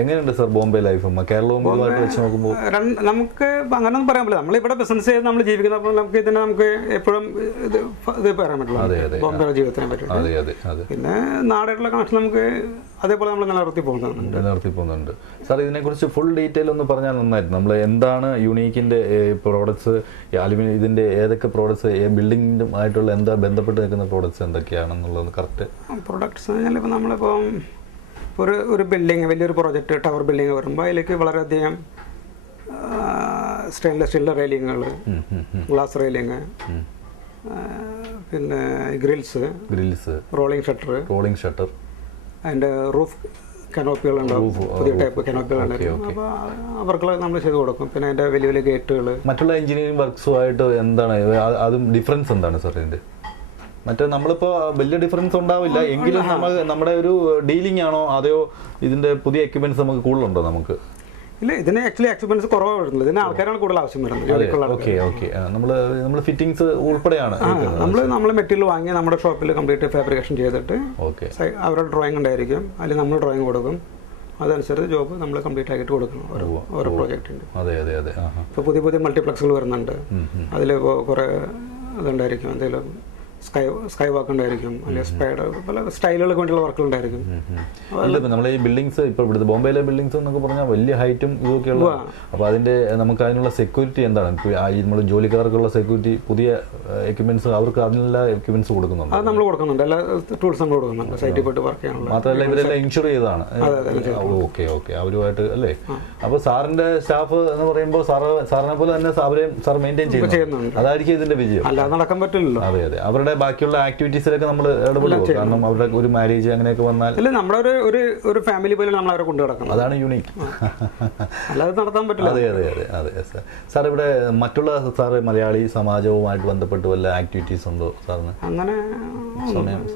എങ്ങനെയുണ്ട് സാർ ബോംബെ ലൈഫും കേരളവും വെച്ച് നോക്കുമ്പോൾ? നമുക്ക് അങ്ങനെയൊന്നും പറയാൻ പറ്റില്ല. നമ്മളിവിടെ ബിസിനസ് ചെയ്ത് നമ്മൾ ജീവിക്കുന്നപ്പോൾ നമുക്ക് ഇതിനെ നമുക്ക് എപ്പോഴും ഇത് പറയാൻ പറ്റില്ല ബോംബെ ജീവിതത്തിനെ പറ്റി. പിന്നെ നാടായിട്ടുള്ള കണക്ഷൻ നമുക്ക് അതേപോലെ നമ്മൾ നിലനിർത്തി പോകുന്നുണ്ട്. സാർ ഇതിനെക്കുറിച്ച് ഫുൾ ഡീറ്റെയിൽ ഒന്ന് പറഞ്ഞാൽ നന്നായിരുന്നു. നമ്മൾ എന്താണ് യൂണീക്കിന്റെ പ്രോഡക്ട്സ്, അലുമിനിയം ഇതിന്റെ ഏതൊക്കെ പ്രോഡക്ട്സ്, ബിൽഡിംഗുമായിട്ടുള്ള എന്താ ബന്ധപ്പെട്ട് നിൽക്കുന്ന പ്രോഡക്ട്സ് എന്തൊക്കെയാണെന്നുള്ളത് കറക്റ്റ് പ്രോഡക്ട്സ് പറഞ്ഞാൽ ഇപ്പോൾ നമ്മളിപ്പോൾ ഒരു ബിൽഡിങ്, വലിയൊരു പ്രോജക്റ്റ് ടവർ ബിൽഡിങ് വരുമ്പോൾ അതിലേക്ക് വളരെയധികം സ്റ്റെയിൻലെസ് സ്റ്റീൽ റെയിലിങ്ങുകൾ, ഗ്ലാസ് റെയിലിങ്, പിന്നെ ഗ്രിൽസ്, റോളിംഗ് ഷട്ടർ, അതിൻ്റെ റൂഫ് കനോപ്പികളുണ്ടാവും, പുതിയ ടൈപ്പ് കനോപ്പികളുണ്ടായിരിക്കും. അപ്പോൾ അവർക്കുള്ള നമ്മൾ ചെയ്ത് കൊടുക്കും. പിന്നെ അതിൻ്റെ വലിയ വലിയ ഗേറ്റുകൾ, മറ്റുള്ള എഞ്ചിനീയറിംഗ് വർക്ക്സുമായിട്ട് എന്താണ് അതും ഡിഫറൻസ് എന്താണ് സാർ ഇതിൻ്റെ? മറ്റേ നമ്മളിപ്പോൾ വലിയ ഡിഫറൻസ് ഉണ്ടാവില്ല എങ്കിലും നമ്മുടെ ഒരു ഡീലിംഗ് ആണോ അതെയോ ഇതിൻ്റെ പുതിയ എക്യുപ്മെന്റ്സ് നമുക്ക് കൂടുതലുണ്ടോ? നമുക്ക് ഇല്ല, ഇതിന് ആക്ച്വലി എക്സ്പെൻസ് കുറവാണ് വരുന്നത്. ഇതിന് ആൾക്കാരാണ് കൂടുതൽ ആവശ്യം വരുന്നത്. നമ്മൾ ഫിറ്റിംഗ്സ് ഉൾപ്പെടെയാണ് നമ്മൾ മെറ്റീരിയൽ വാങ്ങി നമ്മുടെ ഷോപ്പിൽ കംപ്ലീറ്റ് ഫാബ്രിക്കേഷൻ ചെയ്തിട്ട് അവരുടെ ഡ്രോയിങ് ഉണ്ടായിരിക്കും, അല്ലെങ്കിൽ നമ്മൾ ഡ്രോയിങ് കൊടുക്കും. അതനുസരിച്ച് ജോബ് നമ്മൾ കംപ്ലീറ്റ് ആക്കിയിട്ട് കൊടുക്കണം ഓരോ പ്രോജക്റ്റിൻ്റെ. ഇപ്പോൾ പുതിയ പുതിയ മൾട്ടിപ്ലക്സുകൾ വരുന്നുണ്ട്. അതിൽ കുറേ ഇതുണ്ടായിരിക്കും, എന്തെങ്കിലും സ്കൈ വാക്ക് ഉണ്ടായിരിക്കും, അല്ലെങ്കിൽ സ്പൈഡർ, പല സ്റ്റൈലുകൾക്ക് വേണ്ടിയുള്ള വർക്കുകൾ ഉണ്ടായിരിക്കും. നമ്മൾ ഈ ബിൽഡിങ്സ് ഇപ്പോൾ ഇവിടുത്തെ ബോംബെയിലെ ബിൽഡിങ്സ് എന്നൊക്കെ പറഞ്ഞാൽ വലിയ ഹൈറ്റും ഇതൊക്കെയുള്ള, അപ്പോൾ അതിൻ്റെ നമുക്ക് അതിനുള്ള സെക്യൂരിറ്റി എന്താണ്? നമ്മൾ ജോലിക്കാർക്കുള്ള സെക്യൂരിറ്റി, പുതിയ എക്യുപ്മെന്റ്സ് അവർക്ക് അതിനുള്ള എക്യുപ്മെന്റ്സ് കൊടുക്കുന്നുണ്ട്? അത് നമ്മൾ കൊടുക്കുന്നുണ്ട്, എല്ലാ ടൂൾസ് നമ്മൾ കൊടുക്കുന്നുണ്ട് സൈറ്റിൽ പോയിട്ട് വർക്ക് ചെയ്യാനുള്ള. മാത്രമല്ല ഇവരെല്ലാം ഇൻഷുർ ചെയ്തതാണ്. ഓക്കെ അവരുമായിട്ട് അല്ലേ? അപ്പോൾ സാറിന്റെ സ്റ്റാഫ് എന്ന് പറയുമ്പോൾ സാറിനെ പോലെ തന്നെ സാർ മെയിൻറ്റെയിൻ ചെയ്യുന്നുണ്ട്. അതായിരിക്കും ഇതിന്റെ വിജയം. അല്ലാതെ നടക്കാൻ പറ്റില്ലല്ലോ. അതെ അവരുടെ ബാക്കിയുള്ള ആക്ടിവിറ്റീസിലൊക്കെ നമ്മൾ ഇടപെടും. കാരണം അവരുടെ ഒരു മാരേജ് അങ്ങനെയൊക്കെ വന്നാൽ നമ്മുടെ ഒരു ഫാമിലി പോലെ നമ്മൾ അവരെ കൊണ്ടു നടക്കണം. അതാണ് യൂണിക്. അല്ലാതെ നടത്താൻ പറ്റില്ല. അതെ സാർ ഇവിടെ മറ്റുള്ള സാറ് മലയാളി സമാജവുമായിട്ട് ബന്ധപ്പെട്ട് വല്ല ആക്ടിവിറ്റീസ് ഉണ്ടോ സാറിന്? അങ്ങനെ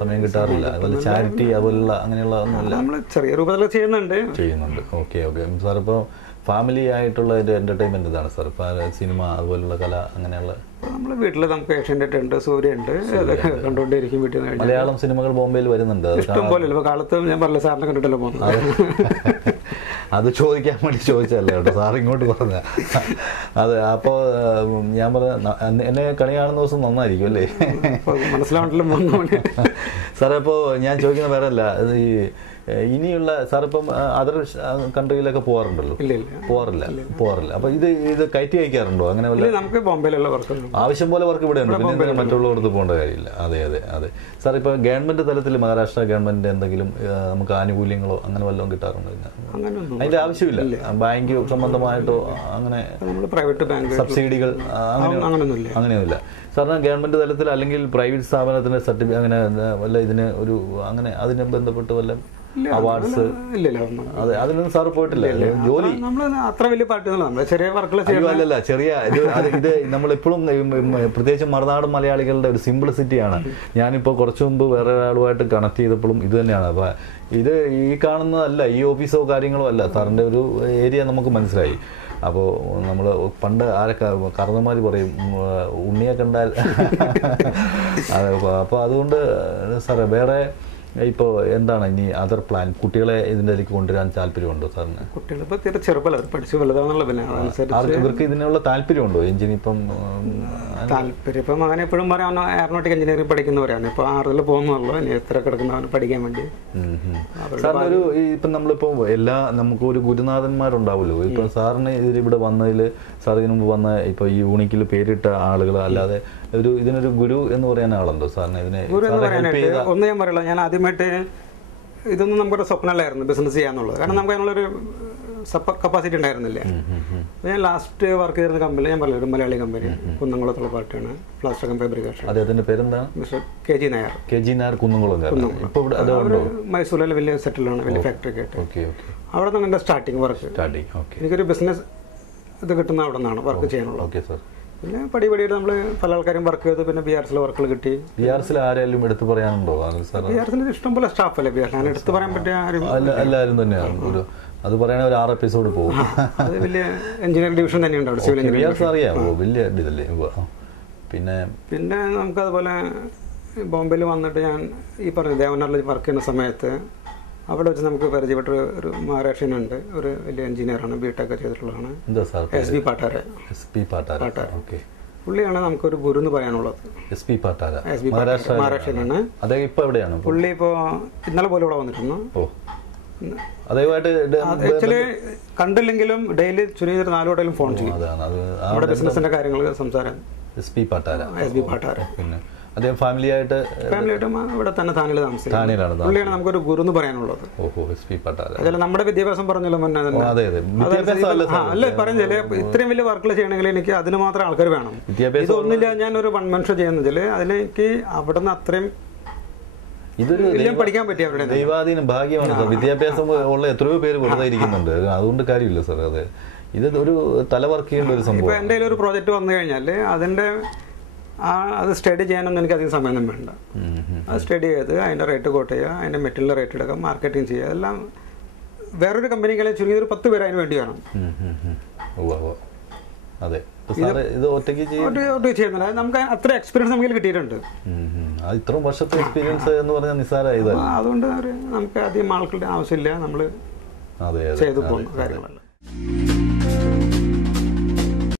സമയം കിട്ടാറില്ല. അതുപോലെ ചാരിറ്റി അതുപോലുള്ള അങ്ങനെയുള്ള ഒന്നുമില്ല? നമ്മൾ ചെറിയ രൂപത്തിൽ ചെയ്യുന്നുണ്ട്. ഓക്കെ സാർ ഇപ്പോൾ ഫാമിലി ആയിട്ടുള്ള ഒരു എന്റർടൈൻമെന്റ് ഇതാണ് സാർ? സിനിമ അതുപോലുള്ള കല അങ്ങനെയുള്ള? നമ്മൾ വീട്ടിൽ നമുക്ക് ഏഷ്യാനെറ്റ് ഉണ്ട്, സൂര്യ ഉണ്ട്, അതൊക്കെ കണ്ടുകൊണ്ടിരിക്കും വീട്ടിൽ നിന്ന്. മലയാളം സിനിമകൾ ബോംബെയിൽ വരുന്നുണ്ട് ഇഷ്ടം പോലെ. ഇപ്പോൾ കാലത്ത് ഞാൻ പറഞ്ഞ സാറിനെ കണ്ടിട്ടല്ലോ പോകുന്നത്. അത് ചോദിക്കാൻ വേണ്ടി ചോദിച്ചല്ലേ കേട്ടോ, സാർ ഇങ്ങോട്ട് പറഞ്ഞ. അതെ, അപ്പോൾ ഞാൻ പറഞ്ഞ എന്നെ കളി കാണുന്ന ദിവസം നന്നായിരിക്കും അല്ലേ? മനസ്സിലാവണ്ടല്ലോ സാറേ. അപ്പോൾ ഞാൻ ചോദിക്കുന്ന വേറെ അല്ല, ഈ ഇനിയുള്ള സാറിപ്പം അതർ കൺട്രിയിലൊക്കെ പോകാറുണ്ടല്ലോ? പോകാറില്ല. അപ്പൊ ഇത് കയറ്റി അയക്കാറുണ്ടോ? അങ്ങനെ നമുക്ക് ബോംബെയിലുള്ള വർക്ക് ആവശ്യം പോലെ വർക്ക് ഇവിടെ ഉണ്ട്, പിന്നെ മറ്റുള്ളവർക്ക് പോകേണ്ട കാര്യമില്ല. അതെ സാർ. ഇപ്പൊ ഗവൺമെന്റ് തലത്തിൽ മഹാരാഷ്ട്ര ഗവൺമെന്റിന്റെ എന്തെങ്കിലും നമുക്ക് ആനുകൂല്യങ്ങളോ അങ്ങനെ വല്ലതും കിട്ടാറുണ്ടോ? അതിന്റെ ആവശ്യമില്ല. ബാങ്ക് സംബന്ധമായിട്ടോ അങ്ങനെ പ്രൈവറ്റ് ബാങ്ക് സബ്സിഡികൾ അങ്ങനെയൊന്നുമില്ല സാറിന് ഗവൺമെന്റ് തലത്തിൽ അല്ലെങ്കിൽ പ്രൈവറ്റ് സ്ഥാപനത്തിന്റെ സർട്ടിഫിക്കറ്റ് അങ്ങനെ വല്ല ഇതിന് ഒരു അങ്ങനെ അതിനെ ബന്ധപ്പെട്ട് വല്ല അവാർഡ്സ്? അതെ, അതിനൊന്നും സാറ് പോയിട്ടില്ല. ജോലി അത്ര വലിയ പാർട്ടി ചെറിയ വർക്കുകൾ അല്ലല്ല, ചെറിയ ഇത് നമ്മളെപ്പോഴും പ്രത്യേകിച്ച് മറുനാടൻ മലയാളികളുടെ ഒരു സിംപ്ലിസിറ്റിയാണ്. ഞാനിപ്പോൾ കുറച്ചു മുമ്പ് വേറെ ഒരാളുമായിട്ട് കണക്ട് ചെയ്തപ്പോഴും ഇത് തന്നെയാണ്. അപ്പൊ ഇത് ഈ കാണുന്നതല്ല, ഈ ഓഫീസോ കാര്യങ്ങളോ അല്ല, സാറിന്റെ ഒരു ഏരിയ നമുക്ക് മനസ്സിലായി. അപ്പോൾ നമ്മൾ പണ്ട് കറന്നമാര് പറയും ഉണ്ണിയെ കണ്ടാൽ. അപ്പോൾ അതുകൊണ്ട് സാറേ വേറെ ഇപ്പോൾ എന്താണ് ഇനി അതർ പ്ലാൻ? കുട്ടികളെ ഇതിൻ്റെ ഇടയ്ക്ക് കൊണ്ടുവരാൻ താല്പര്യമുണ്ടോ സാറിന്? കുട്ടികളിപ്പോൾ തീരെ ചെറുപ്പമല്ല, പഠിച്ച് വലുതാണെന്നുള്ള. പിന്നെ ഇവർക്ക് ഇതിനുള്ള താല്പര്യമുണ്ടോ? എഞ്ചിനിപ്പം താല്പര്യം ഇപ്പം അങ്ങനെ എപ്പോഴും പറയാൻ എയറോനോട്ടിക് എഞ്ചിനീയറിംഗ് പഠിക്കുന്നവരാണ്. ഇപ്പോൾ 6ൽ പോകുന്നുള്ളൂ, ഇനി എത്ര കിടക്കുന്നവന് പഠിക്കാൻ വേണ്ടി. സാറിന് ഒരു ഇപ്പം നമ്മളിപ്പോൾ നമുക്ക് ഒരു ഗുരുനാഥന്മാരുണ്ടാവുമല്ലോ. ഇപ്പം സാറിന് ഇതിലിവിടെ വന്നതിൽ സാർ ഇതിനു മുമ്പ് വന്ന ഇപ്പോൾ ഈ യൂണിക്കിൽ പേരിട്ട ആളുകൾ അല്ലാതെ ഇതിനൊരു ഗുരു എന്ന് പറയാൻ ആളുണ്ടോ സാറിന്? ഇതിനെ ഒന്നും ഞാൻ പറയില്ല. ഞാൻ ആദ്യമായിട്ട് ഇതൊന്നും നമുക്കൊരു സ്വപ്നമല്ലായിരുന്നു ബിസിനസ് ചെയ്യാന്നുള്ളത്. കാരണം നമുക്ക് അതിനുള്ളൊരു കപ്പാസിറ്റി ഉണ്ടായിരുന്നില്ല. ഞാൻ ലാസ്റ്റ് വർക്ക് ചെയ്യുന്ന കമ്പനി ഞാൻ പറഞ്ഞ ഒരു മലയാളി കമ്പനി, കുന്നംകുളത്തുള്ള പാർട്ടിയാണ്, പ്ലാസ്റ്റർ കം ഫാബ്രിക്കേഷൻ. അദ്ദേഹത്തിന്റെ പേരെന്താ? Mister K G. നായർ. കുന്നംകുളം. മൈസൂരിലെ വലിയ സെറ്റിലാണ്, വലിയ ഫാക്ടറി ഒക്കെ ആയിട്ട്. അവിടെ നിന്നാണ് എൻ്റെ സ്റ്റാർട്ടിങ് വർക്ക്. എനിക്കൊരു ബിസിനസ് ഇത് കിട്ടുന്ന അവിടെ നിന്നാണ് വർക്ക് ചെയ്യാനുള്ളത്. പിന്നെ പടിപടിയായിട്ട് നമ്മൾ പല ആൾക്കാരും വർക്ക് ചെയ്ത് പിന്നെ BRCൽ വർക്കുകൾ കിട്ടി. BRCൽ ആരെങ്കിലും എടുത്തു പറയാനുണ്ടോ? BRCൽ ഇഷ്ടം പോലെ സ്റ്റാഫ് അല്ലേ BRC, അങ്ങനെ എടുത്തു പറയാൻ പറ്റിയ എല്ലാവരും തന്നെയാണ്. അത് പറയണ ഒരു 6 എപ്പിസോഡ് പോകും. അത് വലിയ എഞ്ചിനീയറിംഗ് ഡിവിഷൻ തന്നെയുണ്ട് അവിടെ, സിവിൽ എഞ്ചിനീയറിംഗ് അറിയാമോ? വലിയ ഇതല്ലേ. പിന്നെ നമുക്കതുപോലെ ബോംബെയിൽ വന്നിട്ട് ഞാൻ ഈ പറഞ്ഞ ദേവനാറിൽ വർക്ക് ചെയ്യുന്ന സമയത്ത് അവിടെ വെച്ച് നമുക്ക് പരിചയപ്പെട്ട ഒരു മഹാരാഷ്ട്രനുണ്ട്, ഒരു വലിയ എഞ്ചിനീയറാണ്, ബിടെക് ചെയ്തിട്ടുള്ളതാണ്, SP പാട്ടാര. പുള്ളിയാണ് നമുക്കൊരു ഗുരു എന്ന് പറയാനുള്ളത്. SP പാട്ടാര മഹാരാഷ്ട്രനാണ്. പുള്ളി ഇപ്പോൾ ഇന്നലെ പോലെ ഇവിടെ വന്നിട്ടുണ്ട്. ആക്ച്വലി കണ്ടില്ലെങ്കിലും ഡെയിലി ചുരുങ്ങിയൊരു 4 വട്ടം ഫോൺ ചെയ്യും. നമ്മുടെ ബിസിനസിന്റെ കാര്യങ്ങൾ സംസാരം. SP പാട്ടാര. അദ്ദേഹം ഫാമിലിയായിട്ട് ഇവിടെ തന്നെ താനിൽ താമസിക്കുന്നത്. പുള്ളിയാണ് നമുക്കൊരു ഗുരു എന്ന് പറയാനുള്ളത്. അതിൽ നമ്മുടെ വിദ്യാഭ്യാസം പറഞ്ഞല്ലോ മുന്നേ തന്നെ. അല്ല പറഞ്ഞാല് ഇത്രയും വലിയ വർക്കുകൾ ചെയ്യണമെങ്കിൽ എനിക്ക് അതിന് മാത്രം ആൾക്കാർ വേണം. ഇതൊന്നുമില്ല, ഞാനൊരു വൺ മനുഷ്യ ചെയ്യുന്നതിൽ അതിലേക്ക് അവിടെ നിന്ന് അത്രയും പഠിക്കാൻ പറ്റിയ ദൈവാധീനം ഭാഗ്യമാണ് സാർ. വിദ്യാഭ്യാസം ഉള്ള എത്രയോ പേര് വെറുതെ ഇരിക്കുന്നുണ്ട്, അതുകൊണ്ട് കാര്യമില്ല സാർ. അതെ, ഇത് ഒരു തലവർക്ക് ചെയ്യേണ്ട ഒരു സംഭവം. ഇപ്പൊ എന്റെ ഒരു പ്രോജക്റ്റ് വന്നു കഴിഞ്ഞാൽ അതിന്റെ അത് സ്റ്റഡി ചെയ്യാനൊന്നും എനിക്ക് അധികം സമയമൊന്നും വേണ്ട. അത് സ്റ്റഡി ചെയ്ത് അതിന്റെ റേറ്റ് കോട്ട് ചെയ്യുക, അതിന്റെ മെറ്റീരിയൽ റേറ്റ് എടുക്കുക, മാർക്കറ്റിംഗ് ചെയ്യുക, എല്ലാം വേറൊരു കമ്പനികളെ ചുരുങ്ങിയൊരു 10 പേര് അതിന് വേണ്ടി വേണം. അതെ, ഇത് ഒറ്റയ്ക്ക് ചെയ്യുന്നില്ല. നമുക്ക് അത്ര എക്സ്പീരിയൻസ് നമുക്ക് കിട്ടിയിട്ടുണ്ട്. ഇത്രയും വർഷത്തെ എക്സ്പീരിയൻസ് എന്ന് പറഞ്ഞാൽ നിസ്സാരമായി. അതുകൊണ്ട് നമുക്ക് അധികം ആൾക്കാരുടെ ആവശ്യമില്ല, നമ്മൾ ചെയ്തു പോകുന്ന കാര്യങ്ങളല്ല.